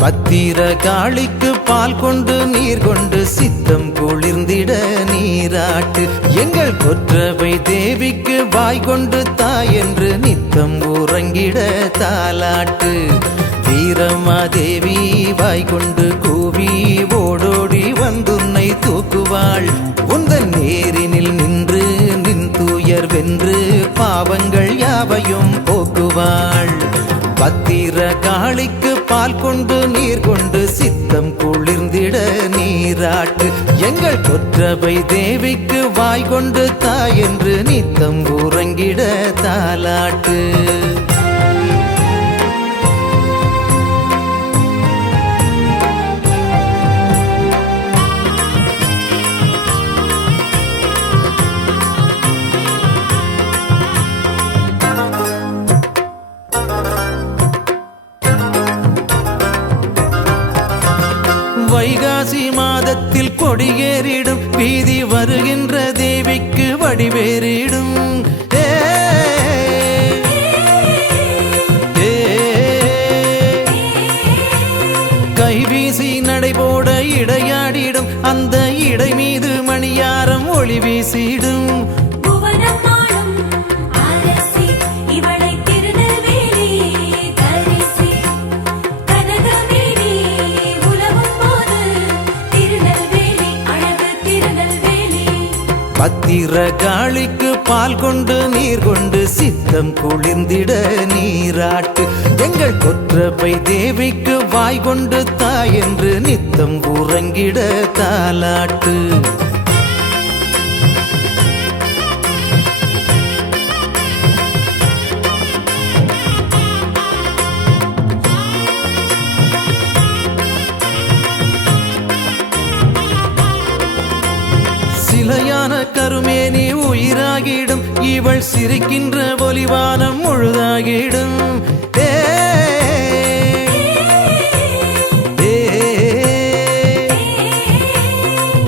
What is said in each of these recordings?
பத்திர காளிக்கு பால் கொண்டு நீர் கொண்டு சித்தம் குளிர்ந்திட நீராட்டு. எங்கள் கொற்றவை தேவிக்கு வாய் கொண்டு தாய் என்று நித்தம் உறங்கிட தாலாட்டு வீரமாதேவி வாய் கொண்டு கூவி ஓடோடி வந்துன்னை தூக்குவாள். உந்தன் நேரினில் நின்று நின் தூயர் வென்று பாவங்கள் யாவையும் போக்குவாள். பத்திர காளிக்கு பால் கொண்டு நீர் கொண்டு சித்தம் குளிர்ந்திட நீராட்டு. எங்கள் கொற்றவை தேவிக்கு வாய் கொண்டு தாய் என்று நித்தம் உறங்கிட தாலாட்டு. வைகாசி மாதத்தில் கொடியேறிடும். வீதி வருகின்ற தேவிக்கு வடிவேறிடும். கைவீசி நடைபோட இடையாடிடும். அந்த இடை மீது மணியாரம் ஒளி வீசிடும். பத்திர காளிக்கு பால் கொண்டு நீர் கொண்டு சித்தம் குளிர்ந்திட நீராட்டு. எங்கள் கொற்றவை தேவிக்கு வாய் கொண்டு தாய் என்று நித்தம் உறங்கிட தாலாட்டு. சிலையான கருமேனி உயிராகிடும். இவள் சிரிக்கின்ற ஒலிவானம் முழுதாகிடும்.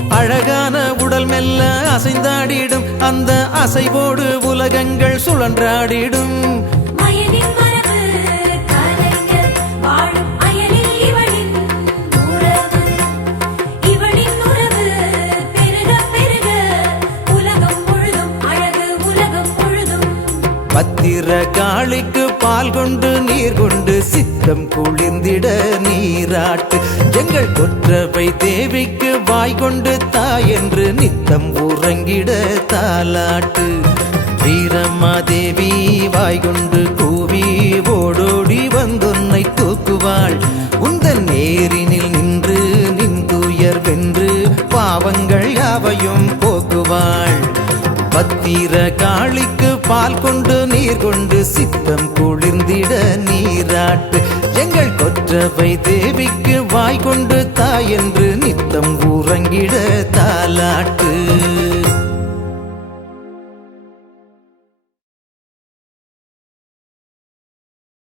அழகான உடல் மெல்ல அசைந்தாடிடும். அந்த அசைவோடு உலகங்கள் சுழன்றாடிடும். பத்திர காளிக்கு பால் கொண்டு நீர் கொண்டு சித்தம் குளிர்ந்திட நீராட்டு. எங்கள் கொற்றவை தேவிக்கு வாய் கொண்டு தாய் என்று நித்தம் உறங்கிட தாலாட்டு. வீரமாதேவி வாய் கொண்டு கூவி ஓடோடி வந்துன்னை தூக்குவாள். உந்தன் நேரினில் நின்று நின் துயர் வென்று பாவங்கள் யாவையும் போக்குவாள். பத்திர காளிக்கு பால் கொண்டு நீர் கொண்டு சித்தம் குளிர்ந்திட நீராட்டு. எங்கள் கொற்றவை தேவிக்கு வாய் கொண்டு தாய் என்று நித்தம் உறங்கிட தாலாட்டு.